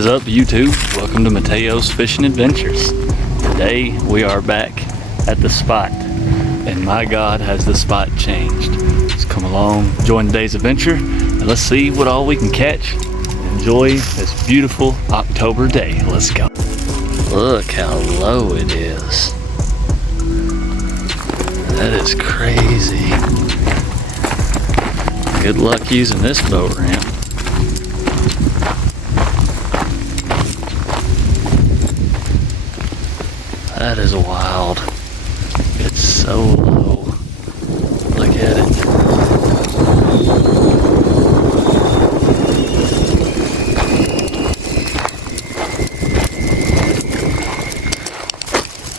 is up, YouTube? Welcome to Matayo's Fishing Adventures. Today we are back at the spot, and my God, has the spot changed. Let's come along, join today's adventure, and let's see what all we can catch. Enjoy this beautiful October day. Let's go. Look how low it is. That is crazy. Good luck using this boat ramp. That is wild. It's so low. Look at it.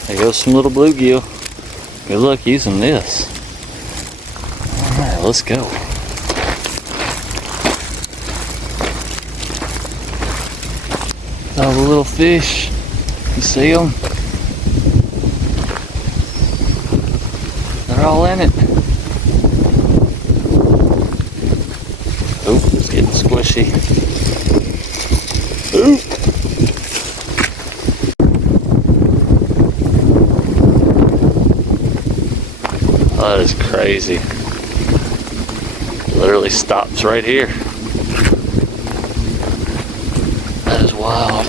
There goes some little bluegill. Good luck using this. Alright, let's go. All the little fish. You see them? They're all in it. Oh, it's getting squishy. Ooh. Oh, that is crazy. It literally stops right here. That is wild.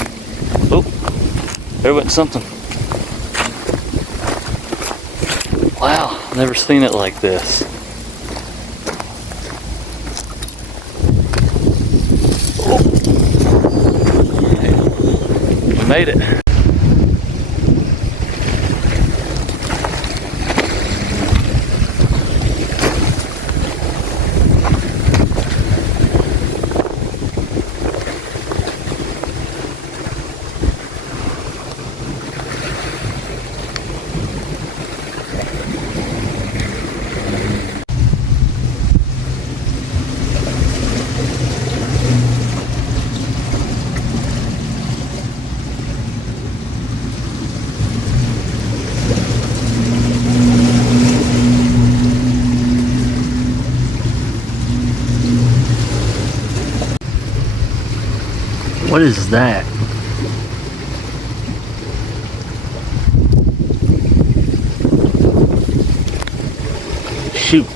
Oh, there went something. Wow, never seen it like this. Oh. We made it. What is that? Shoot.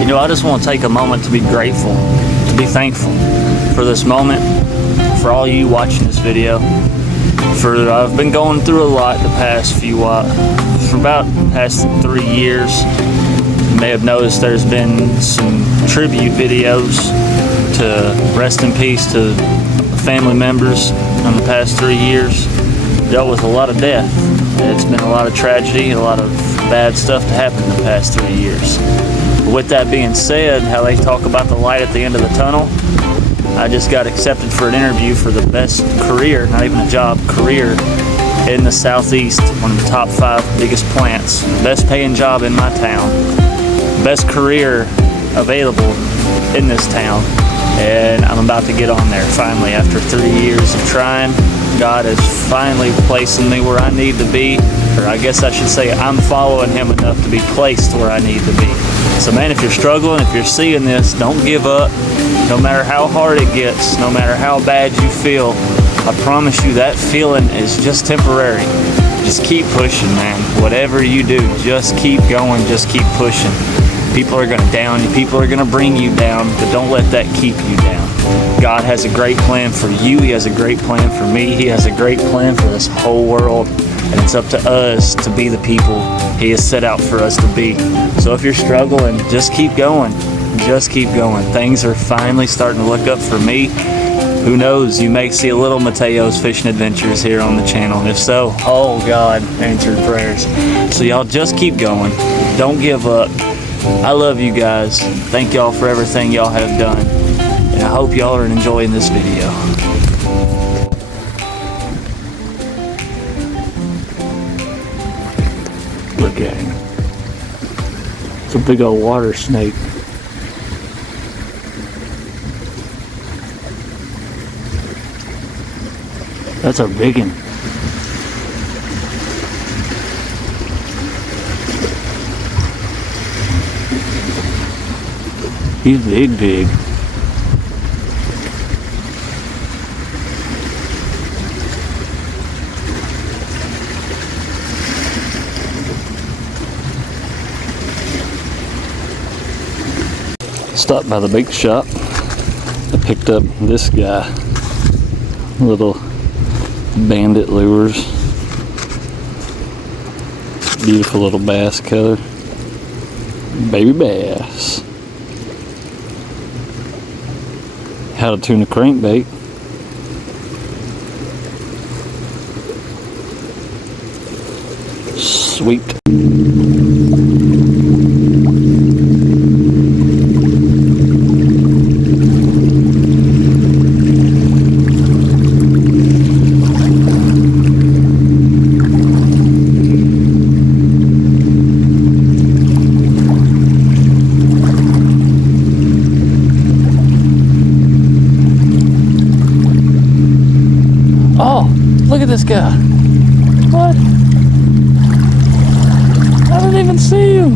You know, I just want to take a moment to be grateful, to be thankful for this moment, for all you watching this video. I've been going through a lot the past for about the past 3 years. You may have noticed there's been some tribute videos to rest in peace to family members in the past 3 years. Dealt with a lot of death. It's been a lot of tragedy, a lot of bad stuff to happen in the past 3 years. With that being said, how they talk about the light at the end of the tunnel, I just got accepted for an interview for the best career, not even a job, career in the Southeast, one of the top 5 biggest plants, best paying job in my town, best career available in this town, and I'm about to get on there finally after 3 years of trying. God is finally placing me where I need to be, or I guess I should say I'm following Him enough to be placed where I need to be. So man, if you're struggling, if you're seeing this, don't give up. No matter how hard it gets, no matter how bad you feel, I promise you that feeling is just temporary. Just keep pushing, man. Whatever you do, just keep going, just keep pushing. People are going to down you, people are going to bring you down, but don't let that keep you down. God has a great plan for you. He has a great plan for me. He has a great plan for this whole world. And it's up to us to be the people He has set out for us to be. So if you're struggling, just keep going. Just keep going. Things are finally starting to look up for me. Who knows, you may see a little Matayo's fishing adventures here on the channel. And if so, oh God, answered prayers. So y'all just keep going. Don't give up. I love you guys. Thank y'all for everything y'all have done. And I hope y'all are enjoying this video. Look at him. It's a big old water snake. That's a big one. He's big. Stopped by the bait shop. I picked up this guy. Little bandit lures. Beautiful little bass color. Baby bass. How to tune a crankbait. Sweet. Look at this guy. What? I didn't even see him.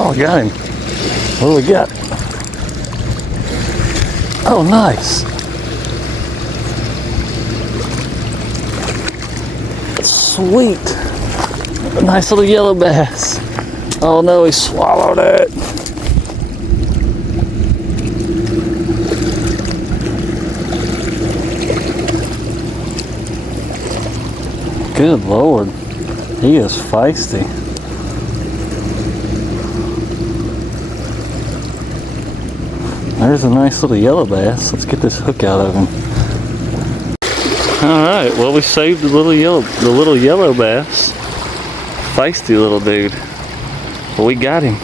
Oh, got him. What do we got? Oh, nice. Sweet. A nice little yellow bass. Oh no, he swallowed it. Good Lord. He is feisty. There's a nice little yellow bass. Let's get this hook out of him. All right, well, we saved the little yellow bass. Feisty little dude. But we got him.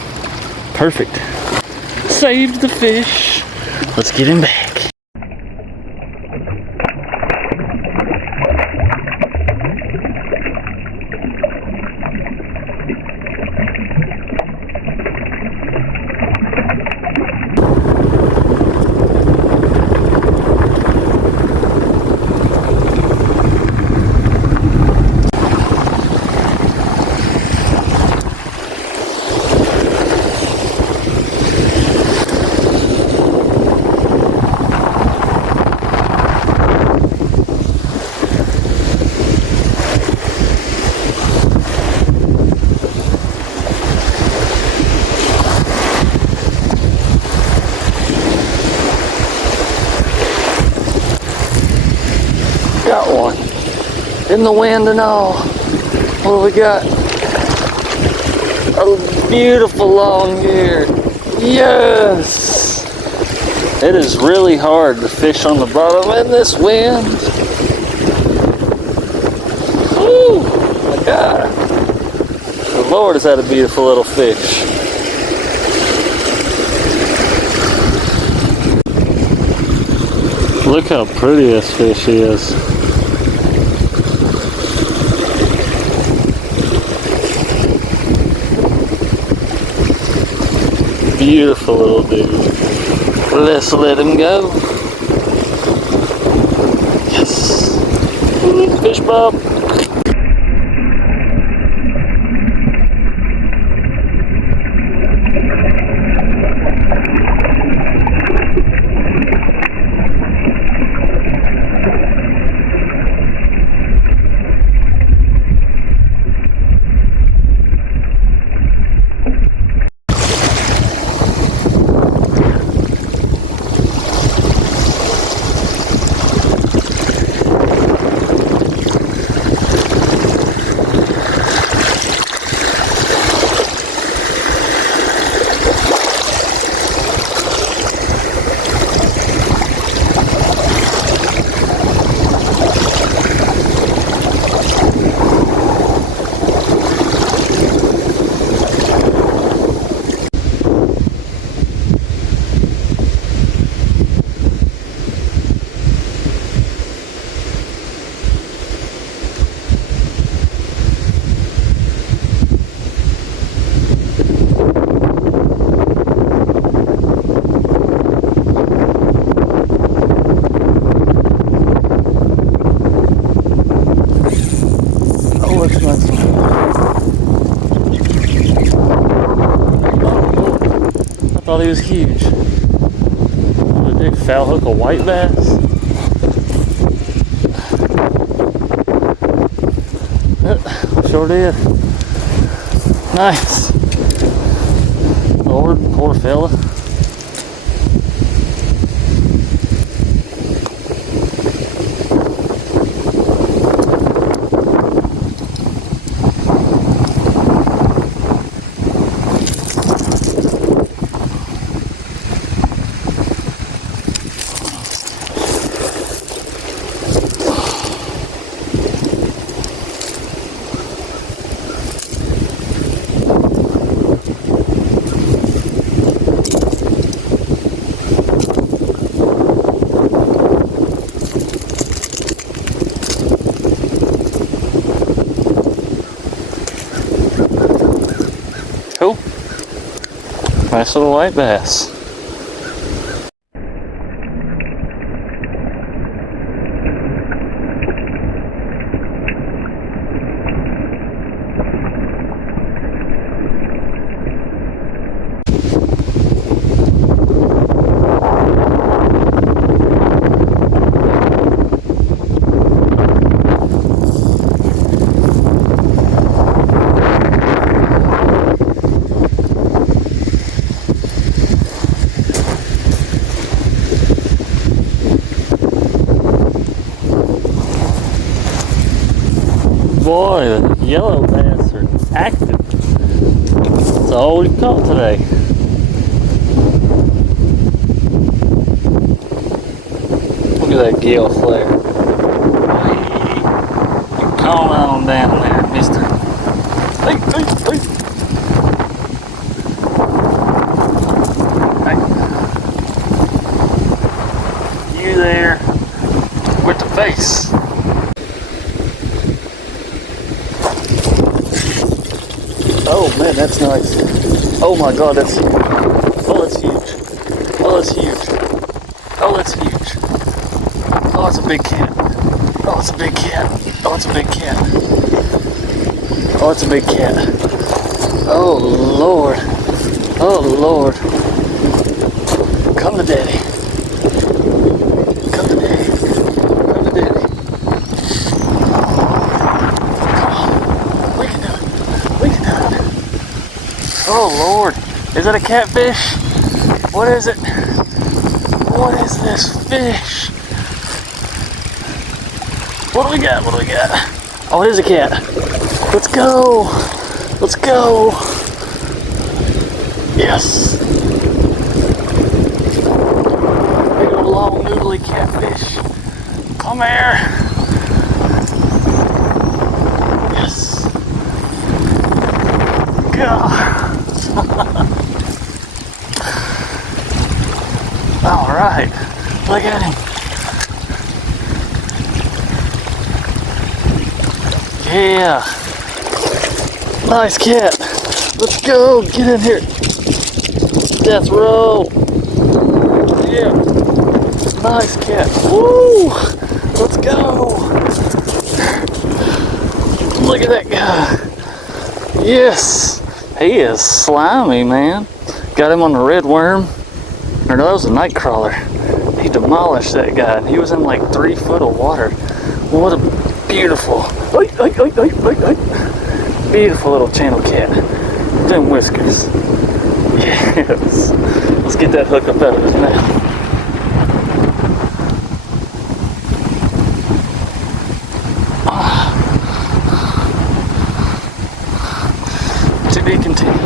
Perfect. Saved the fish. Let's get him back. Got one. In the wind and all. What do we got? A Beautiful long hair. Yes! It is really hard to fish on the bottom in this wind. Woo! My God. The Lord, is that a beautiful little fish. Look how pretty this fish is. Beautiful little dude. Let's let him go. Yes. Fish bob. I thought he was huge. What a big foul hook of white bass. Sure did. Nice. Lord, poor fella. Cool. Nice little white bass. Boy, the yellow bass are active. That's all we've caught today. Look at that gale flare. Come on down there, mister. Hey, hey, hey. Hey. You there with the face. Oh man, that's nice. Oh my God, that's huge. Oh, that's huge. Oh, that's huge. Oh, that's huge. Oh, it's a big cat. Oh, it's a big cat. Oh, it's a big cat. Oh, it's a big cat. Oh Lord. Oh Lord. Come to daddy. Come to daddy. Come to daddy. Oh Lord, is that a catfish? What is it? What is this fish? What do we got? What do we got? Oh, it is a cat. Let's go. Let's go. Yes. Big old long noodly catfish. Come here. Yes. God. All right. Look at him. Yeah. Nice cat. Let's go. Get in here. Death row. Yeah. Nice cat. Woo. Let's go. Look at that guy. Yes. He is slimy, man. Got him on the red worm. Or no, that was a night crawler. He demolished that guy, and he was in like 3 foot of water. What a beautiful, beautiful little channel cat. Them whiskers. Yes. Let's get that hook up out of his mouth. To be continued.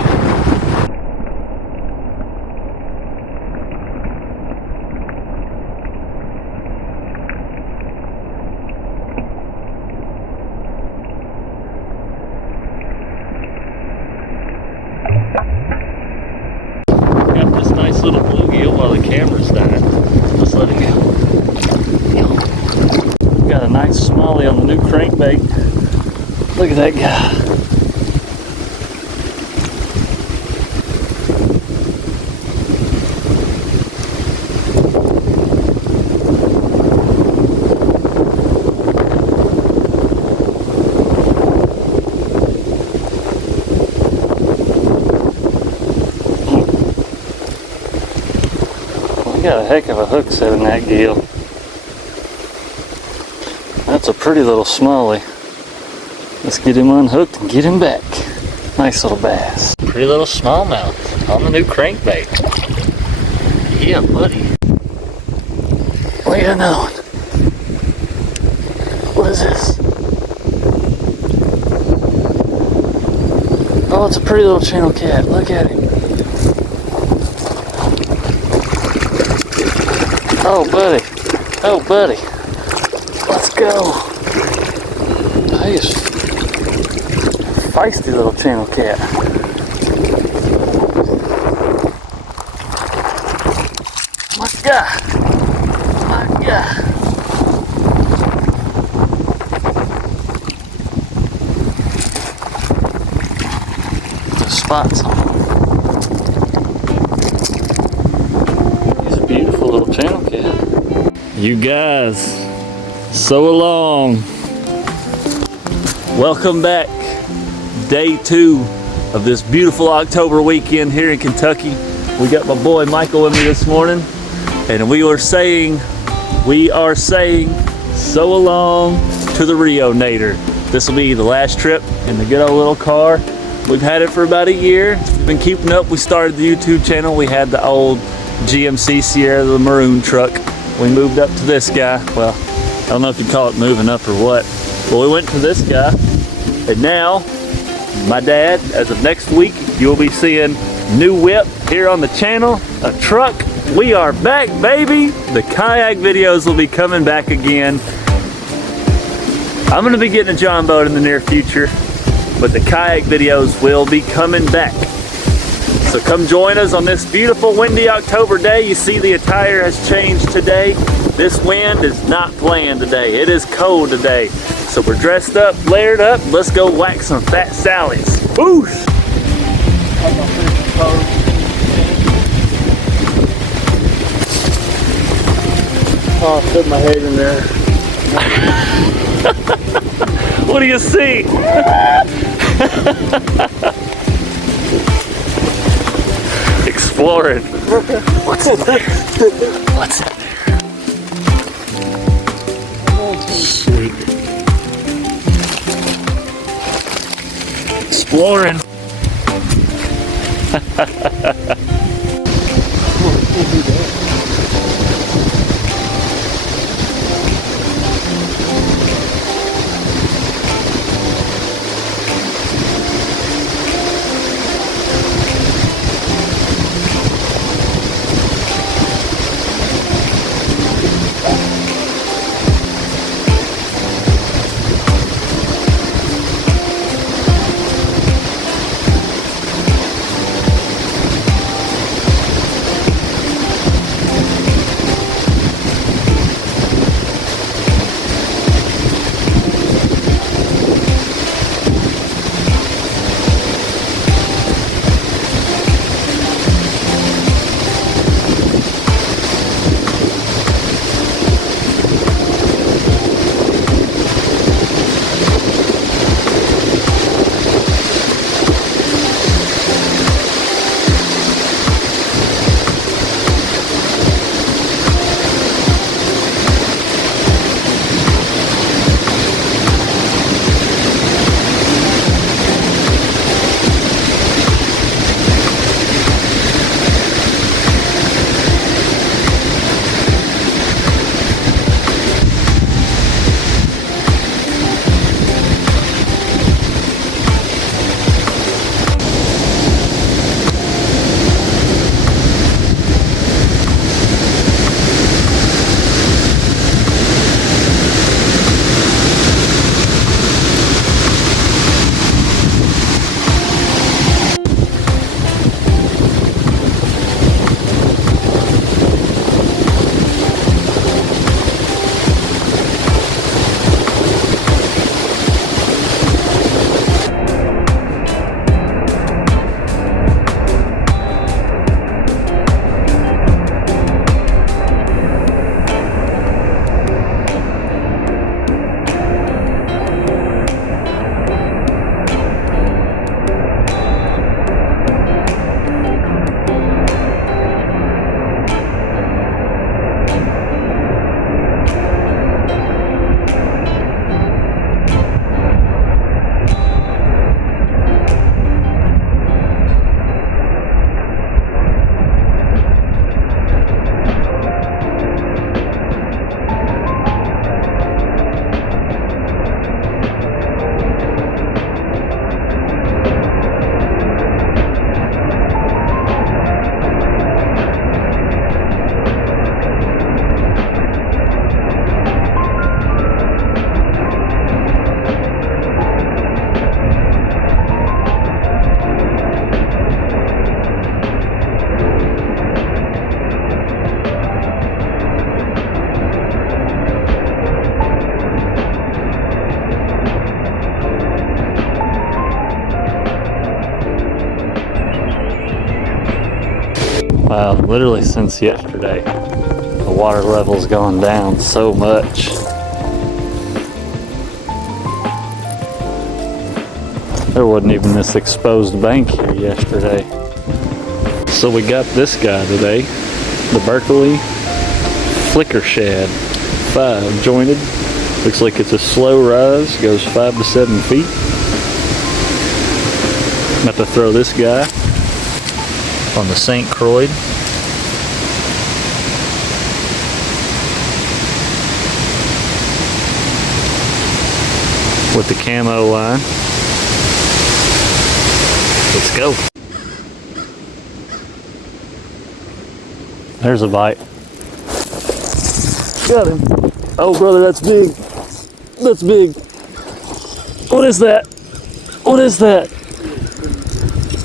Got this nice little bluegill while the camera's dying. Let's let him go. Got a nice smallie on the new crankbait. Look at that guy. Got a heck of a hook set in that gill. That's a pretty little smallie. Let's get him unhooked and get him back. Nice little bass. Pretty little smallmouth on the new crankbait. Yeah, buddy. We got another one. What is this? Oh, it's a pretty little channel cat. Look at him. Oh, buddy. Oh, buddy. Let's go. He is a feisty little channel cat. My God. My God. The spots on him. He's a beautiful little channel cat. You guys, so long. Welcome back. Day 2 of this beautiful October weekend here in Kentucky. We got my boy Michael with me this morning, and we are saying so long to the Rio Nader. This will be the last trip in the good old little car. We've had it for about a year. We've been keeping up. We started the YouTube channel. We had the old GMC Sierra, the maroon truck. We moved up to this guy. Well, I don't know if you call it moving up or what. But we went to this guy. And now, my dad, as of next week, you'll be seeing new whip here on the channel, a truck. We are back, baby. The kayak videos will be coming back again. I'm gonna be getting a John boat in the near future, but the kayak videos will be coming back. So come join us on this beautiful windy October day. You see the attire has changed today. This wind is not playing today. It is cold today. So we're dressed up, layered up. Let's go whack some fat sallies. Whoosh! Oh, I put my head in there. What do you see? Exploring. What's in there? What's in there? Sweet. Exploring. Wow, literally since yesterday, the water level's gone down so much. There wasn't even this exposed bank here yesterday. So we got this guy today, the Berkeley Flicker Shad, 5 jointed. Looks like it's a slow rise, goes 5 to 7 feet. About to throw this guy on the St. Croix. With the camo line. Let's go. There's a bite. Got him. Oh brother, that's big. That's big. What is that? What is that?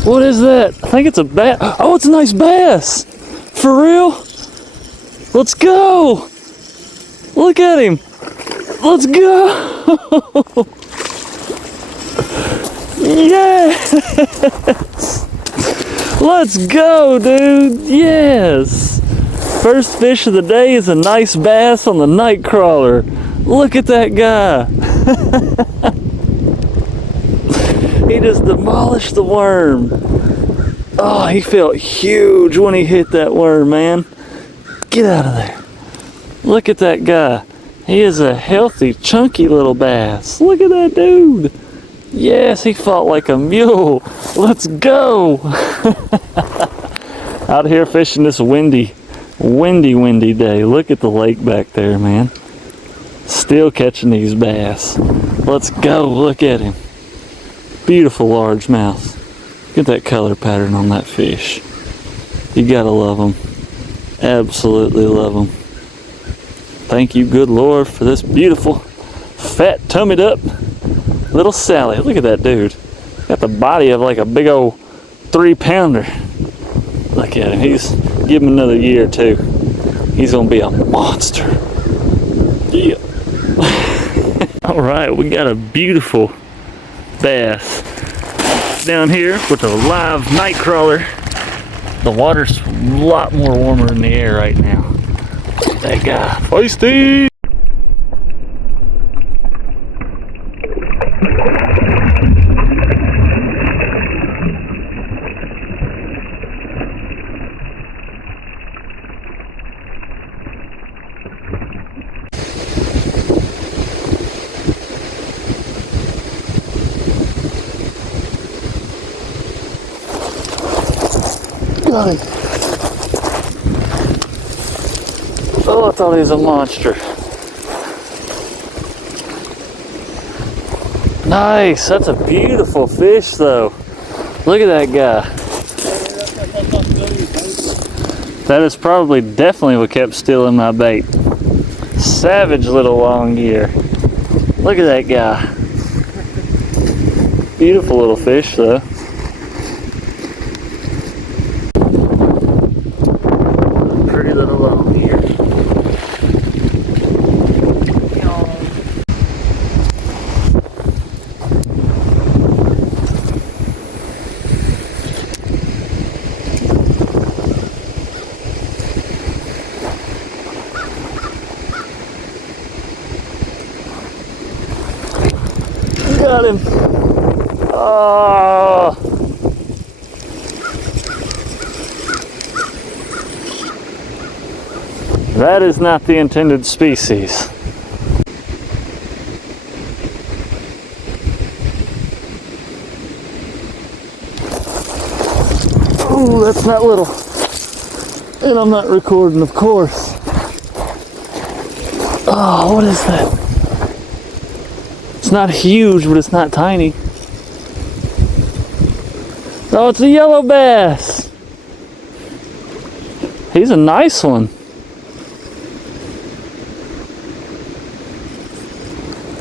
What is that? I think it's a bass. Oh, it's a nice bass. For real? Let's go. Look at him. Let's go. Yes. Let's go, dude. Yes. First fish of the day is a nice bass on the night crawler. Look at that guy. He just demolished the worm. Oh, he felt huge when he hit that worm, man. Get out of there. Look at that guy. He is a healthy, chunky little bass. Look at that dude. Yes, he fought like a mule. Let's go. Out here fishing this windy day. Look at the lake back there, man. Still catching these bass. Let's go. Look at him. Beautiful largemouth. Look at that color pattern on that fish. You gotta love them. Absolutely love them. Thank you, good Lord, for this beautiful, fat, tummied up little Sally. Look at that dude. Got the body of like a big old 3-pounder. Look at him. He's give him another year or two. He's gonna be a monster. Yeah. All right, we got a beautiful bass down here with a live night crawler. The water's a lot more warmer in the air right now. Look at that guy. Feisty! Got him. Oh, I thought he was a monster. Nice. That's a beautiful fish, though. Look at that guy. That is probably definitely what kept stealing my bait. Savage little long gear. Look at that guy. Beautiful little fish, though. Pretty little long gear. Got him. Oh. That is not the intended species. Oh, that's not little. And I'm not recording, of course. Oh, what is that? It's not huge, but it's not tiny. Oh, it's a yellow bass. He's a nice one.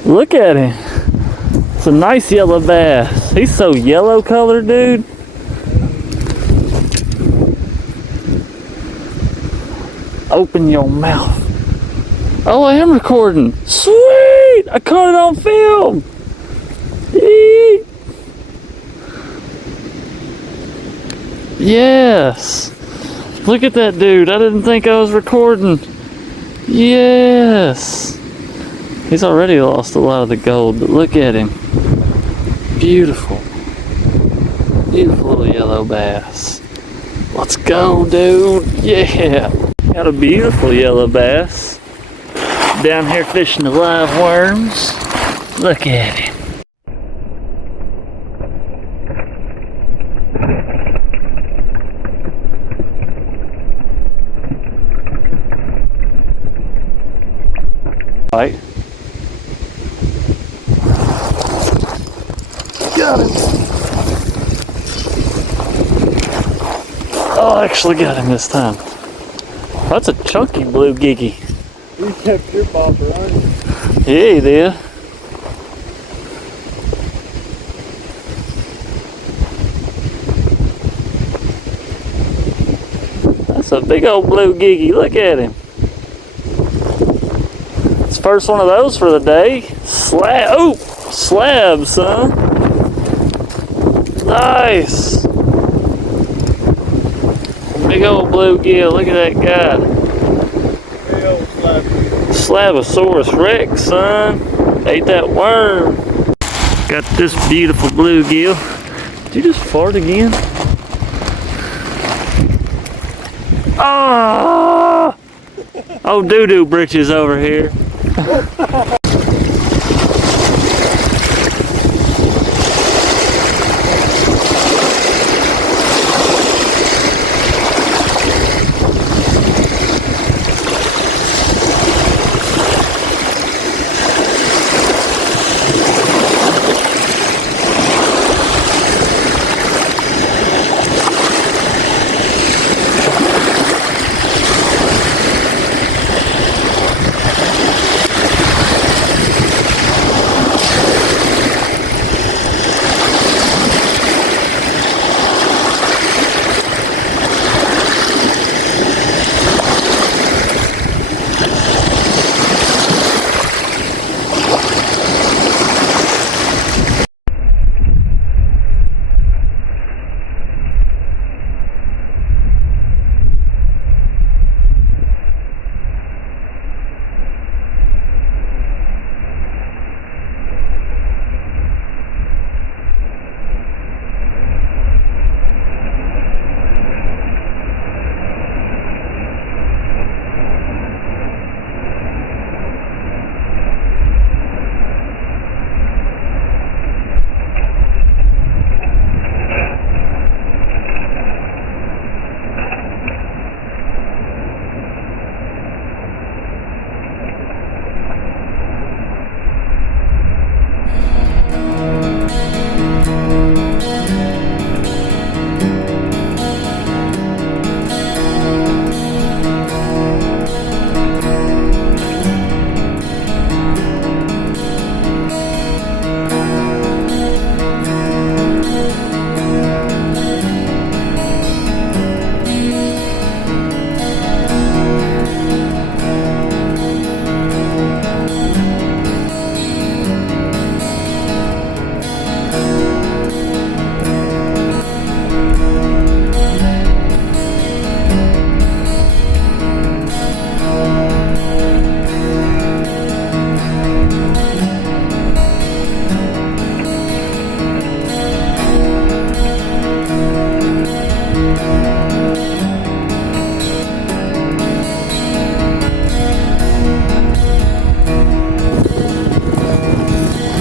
Look at him. It's a nice yellow bass. He's so yellow colored, dude. Open your mouth. Oh, I am recording. Sweet! I caught it on film. Eee. Yes. Look at that dude. I didn't think I was recording. Yes. He's already lost a lot of the gold, but look at him. Beautiful. Beautiful little yellow bass. Let's go, dude. Yeah. Got a beautiful yellow bass. Down here fishing the live worms. Look at him. Right. Got him. Oh, I actually got him this time. That's a chunky blue giggy. You kept your bobber on. Yeah, he did. That's a big old blue giggy. Look at him. It's the first one of those for the day. Slab, son. Nice. Big old bluegill. Look at that guy. Big old slab. Slabosaurus Rex, son. Ate that worm. Got this beautiful bluegill. Did you just fart again? Oh! Oh, doo-doo britches over here.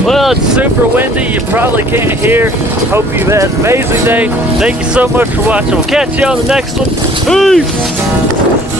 Well, it's super windy. You probably can't hear. Hope you've had an amazing day. Thank you so much for watching. We'll catch you on the next one. Peace!